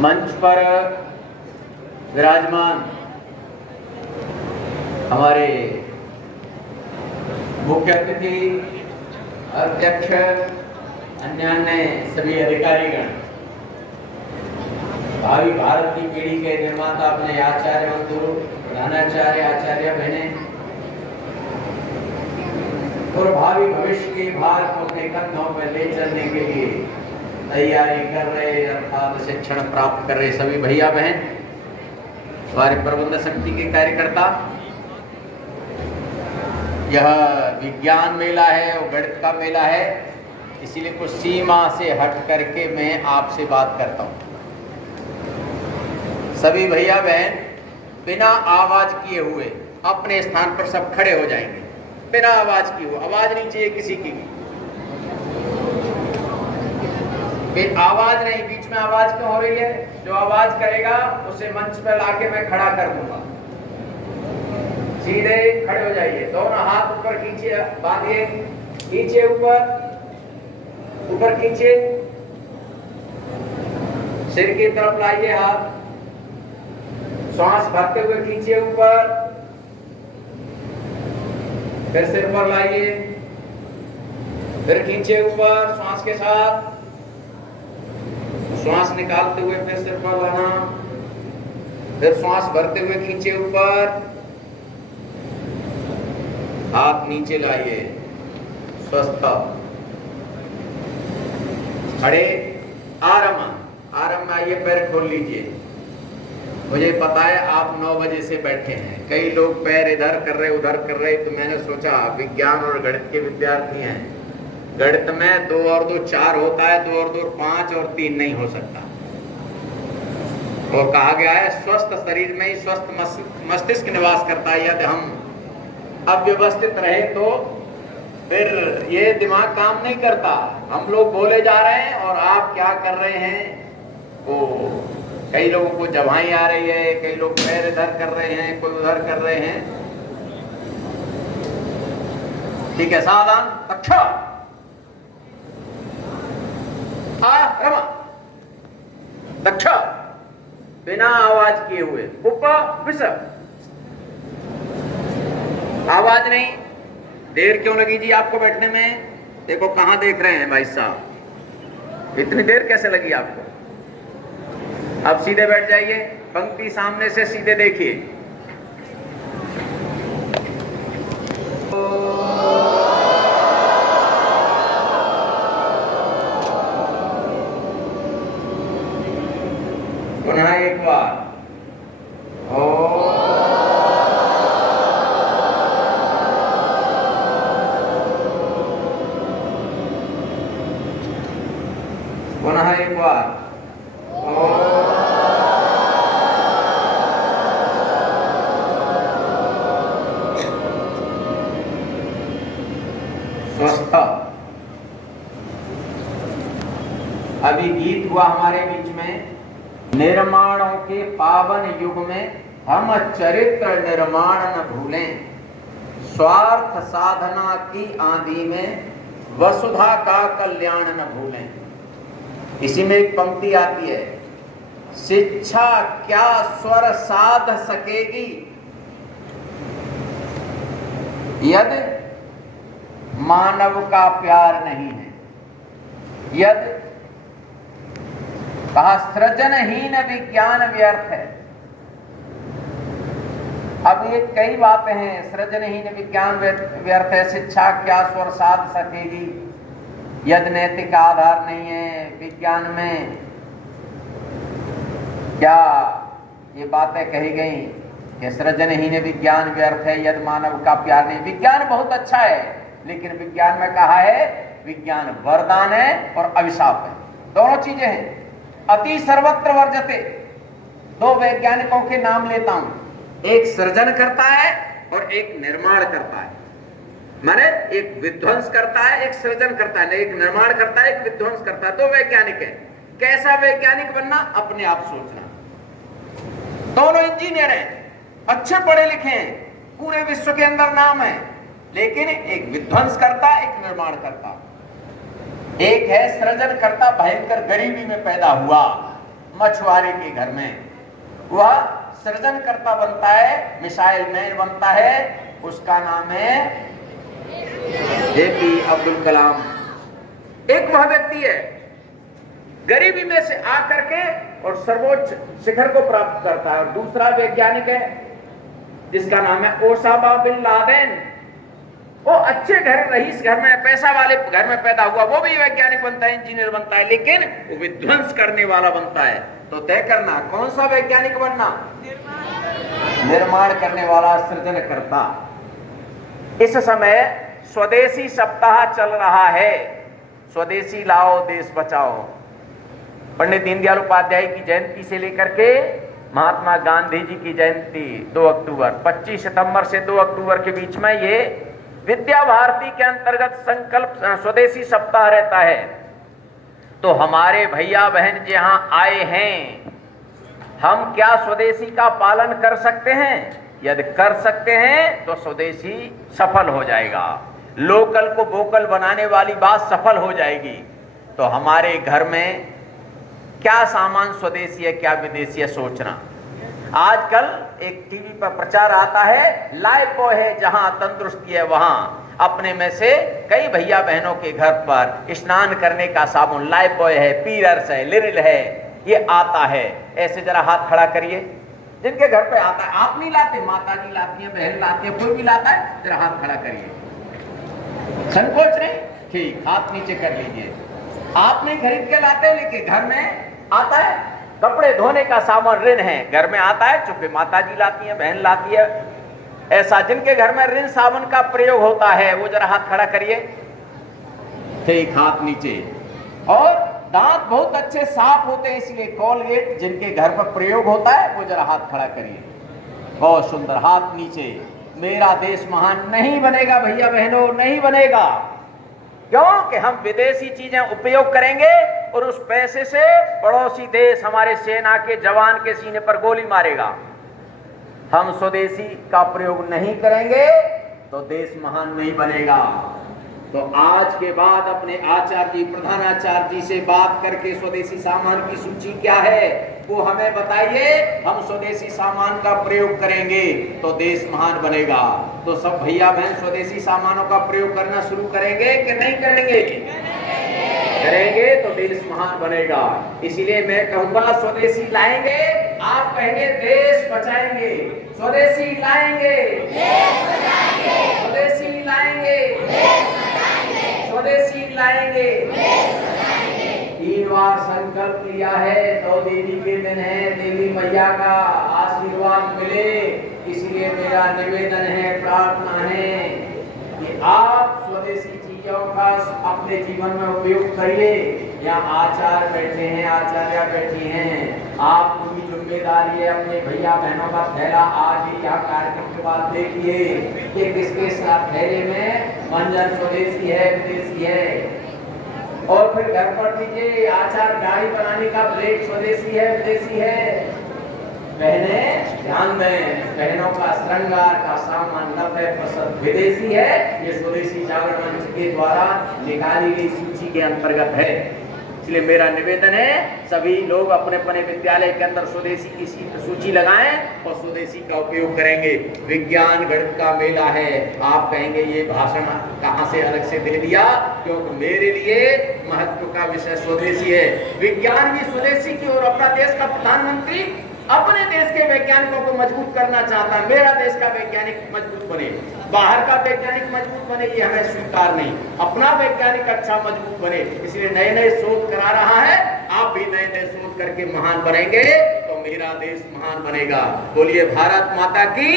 मंच पर विराजमान हमारे मुख्य अतिथि, अध्यक्ष, अन्य सभी अधिकारीगण, भावी भारत की पीढ़ी के निर्माता अपने आचार्य गुरु प्रधानाचार्य आचार्य बहने और भावी भविष्य के भारत को अपने कंधों पर ले चलने के लिए तैयारी कर रहे अर्थात शिक्षण प्राप्त कर रहे सभी भैया बहन, हमारे प्रबंध शक्ति के कार्यकर्ता। यह विज्ञान मेला है और गणित का मेला है, इसीलिए कुछ सीमा से हट करके मैं आपसे बात करता हूँ। सभी भैया बहन बिना आवाज किए हुए अपने स्थान पर सब खड़े हो जाएंगे। बिना आवाज किए हुए, आवाज नहीं चाहिए किसी की भी। आवाज नहीं, बीच में आवाज क्यों हो रही है? जो आवाज करेगा उसे मंच पर लाके मैं खड़ा कर दूंगा। सीधे खड़े हो जाइए, दोनों हाथ ऊपर खींचिए, बांधिए, खींचिए ऊपर खींचिए, सिर की तरफ लाइए हाथ, श्वास भरते हुए खींचिए ऊपर, फिर सिर पर लाइए, फिर खींचिए ऊपर श्वास के साथ, श्वास निकालते हुए फिर सिर पर लाना, फिर श्वास भरते हुए खींचे ऊपर, हाथ नीचे लाइए, स्वस्थ खड़े, आराम में आइए, पैर खोल लीजिए। मुझे पता है आप 9 बजे से बैठे हैं, कई लोग पैर इधर कर रहे उधर कर रहे, तो मैंने सोचा विज्ञान और गणित के विद्यार्थी हैं, गणित में 2 और 2 4 होता है, 2 और 2 5 और 3 नहीं हो सकता। और कहा गया है स्वस्थ शरीर में ही स्वस्थ मस्तिष्क निवास करता है। यदि हम अव्यवस्थित रहे तो फिर ये दिमाग काम नहीं करता। हम लोग बोले जा रहे हैं और आप क्या कर रहे हैं, वो कई लोगों को जवाई आ रही है, कई लोग पैर इधर कर रहे हैं, कोई उधर कर रहे हैं। ठीक है, सावधान, अच्छा रमा दक्षा, बिना आवाज किए हुए विसर्ग, आवाज नहीं। देर क्यों लगी जी आपको बैठने में? देखो कहां देख रहे हैं भाई साहब, इतनी देर कैसे लगी आपको? अब सीधे बैठ जाइए, पंक्ति सामने से सीधे देखिए। पुनः एक बार पुनः एक बार स्वस्थ। अभी गीत हुआ हमारे बीच में, निर्माणों के पावन युग में हम चरित्र निर्माण न भूलें, स्वार्थ साधना की आंधी में वसुधा का कल्याण न भूलें। इसी में एक पंक्ति आती है, शिक्षा क्या स्वर साध सकेगी यदि मानव का प्यार नहीं है। यदि कहा सृजनहीन विज्ञान व्यर्थ है। अब ये कई बातें हैं, सृजनहीन विज्ञान व्यर्थ है, शिक्षा क्या स्वर साध सकेगी यदि नैतिक आधार नहीं है। विज्ञान में क्या ये बातें कही गई कि सृजनहीन विज्ञान व्यर्थ है यदि मानव का प्यार नहीं। विज्ञान बहुत अच्छा है, लेकिन विज्ञान में कहा है विज्ञान वरदान है और अभिशाप है, दोनों चीजें हैं। अति सर्वत्र वर्जते, 2 वैज्ञानिकों के नाम लेता हूं, एक सृजन करता है और एक निर्माण करता है। माने एक विध्वंस करता है, एक सृजन करता है, एक निर्माण करता है, एक विध्वंस करता है। 2 वैज्ञानिक है। कैसा वैज्ञानिक बनना अपने आप सोचना। दोनों इंजीनियर हैं, अच्छे पढ़े लिखे हैं, पूरे विश्व के अंदर नाम है, लेकिन एक विध्वंस करता, एक निर्माण करता। एक है सृजन करता, भयंकर गरीबी में पैदा हुआ, मछुआरे के घर में, वह सृजनकर्ता बनता है, मिसाइल मैन बनता है। उसका नाम है APJ अब्दुल कलाम। एक वह व्यक्ति है गरीबी में से आकर के और सर्वोच्च शिखर को प्राप्त करता है, और दूसरा वैज्ञानिक है जिसका नाम है ओसामा बिन लादेन। वो अच्छे घर, रईस घर में, पैसा वाले घर में पैदा हुआ, वो भी वैज्ञानिक बनता है, इंजीनियर बनता है, लेकिन वो विध्वंस करने वाला बनता है। तो तय करना कौन सा वैज्ञानिक बनना? निर्माण करने वाला, सृजनकर्ता। इस समय स्वदेशी सप्ताह चल रहा है, स्वदेशी लाओ देश बचाओ। पंडित दीनदयाल उपाध्याय की जयंती से लेकर के महात्मा गांधी जी की जयंती 2 अक्टूबर, 25 सितंबर से 2 अक्टूबर के बीच में ये विद्या भारती के अंतर्गत संकल्प स्वदेशी सप्ताह रहता है। तो हमारे भैया बहन जहां आए हैं, हम क्या स्वदेशी का पालन कर सकते हैं? यदि कर सकते हैं तो स्वदेशी सफल हो जाएगा, लोकल को वोकल बनाने वाली बात सफल हो जाएगी। तो हमारे घर में क्या सामान स्वदेशी है, क्या विदेशी है, सोचना। आजकल एक टीवी पर प्रचार आता है, लाइफ बॉय है जहां तंदुरुस्ती है वहां। अपने में से कई भैया बहनों के घर पर स्नान करने का साबुन लाइफ बॉय है, पीरर्स है, लिरिल है, ये आता है। ऐसे जरा हाथ खड़ा करिए जिनके घर पे आता है। आप नहीं लाते, माता जी लाती है, बहन लाती है, कोई भी लाता है, जरा हाथ खड़ा करिए, संकोच नहीं, ठीक, हाथ नीचे कर लीजिए। आप नहीं खरीद के लाते, लेकिन घर में आता है। कपड़े धोने का सामान रिन है, घर में आता है, चूंकि माता जी लाती है, बहन लाती है। ऐसा जिनके घर में रिन साबुन का प्रयोग होता है वो जरा हाथ खड़ा करिए, ठीक, हाथ नीचे। और दांत बहुत अच्छे साफ होते हैं, इसलिए कोलगेट जिनके घर पर प्रयोग होता है वो जरा हाथ खड़ा करिए, बहुत सुंदर, हाथ नीचे। मेरा देश महान नहीं बनेगा भैया बहनों, नहीं बनेगा, क्योंकि हम विदेशी चीजें उपयोग करेंगे और उस पैसे से पड़ोसी देश हमारे सेना के जवान के सीने पर गोली मारेगा। हम स्वदेशी का प्रयोग नहीं करेंगे तो देश महान नहीं बनेगा। तो आज के बाद अपने आचार्य जी, प्रधानाचार्य जी से बात करके स्वदेशी सामान की सूची क्या है वो हमें बताइए। हम स्वदेशी सामान का प्रयोग करेंगे तो देश महान बनेगा। तो सब भैया बहन स्वदेशी सामानों का प्रयोग करना शुरू करेंगे कि नहीं करेंगे? करेंगे तो देश महान बनेगा। इसीलिए मैं कहूंगा स्वदेशी लाएंगे, आप कहेंगे देश बचाएंगे। स्वदेशी लाएंगे, देश बचाएंगे। स्वदेशी लाएंगे, देश बचाएंगे। स्वदेशी लाएंगे, देश बचाएंगे। 3 बार संकल्प लिया है, 9 देवी के दिन है, देवी मैया का आशीर्वाद मिले। इसलिए मेरा निवेदन है, प्रार्थना है कि आप स्वदेशी का अपने जीवन में उपयोग करिए। यहाँ आचार्य बैठे हैं, आचार्य बैठी हैं, आपको भी जिम्मेदारी है अपने भैया बहनों का थैला आज ही यहाँ कार्यक्रम के बाद देखिए कि किसके साथ थैले में मंजन स्वदेशी है, विदेशी है। और फिर घर पर दीजिए, आचार गाड़ी बनाने का ब्रेक स्वदेशी है, विदेशी है। बहने ध्यान में, बहनों का श्रृंगार का सामान 90% विदेशी है। ये स्वदेशी जागरण मंच के द्वारा निकाली गई सूची के अंतर्गत है। इसलिए मेरा निवेदन है सभी लोग अपने अपने विद्यालय के अंदर स्वदेशी की सूची लगाएं और स्वदेशी का उपयोग करेंगे। विज्ञान गणित का मेला है, आप कहेंगे ये भाषण कहाँ से अलग से दे दिया, क्योंकि मेरे लिए महत्व का विषय स्वदेशी है। विज्ञान भी स्वदेशी की ओर, अपना देश का प्रधानमंत्री अपने देश के वैज्ञानिकों को मजबूत करना चाहता है। मेरा देश का वैज्ञानिक मजबूत बने, बाहर का वैज्ञानिक मजबूत बने ये हमें स्वीकार नहीं, अपना वैज्ञानिक अच्छा मजबूत बने। इसलिए नए नए शोध करा रहा है, आप भी नए नए शोध करके महान बनेंगे तो मेरा देश महान बनेगा। बोलिए भारत माता की।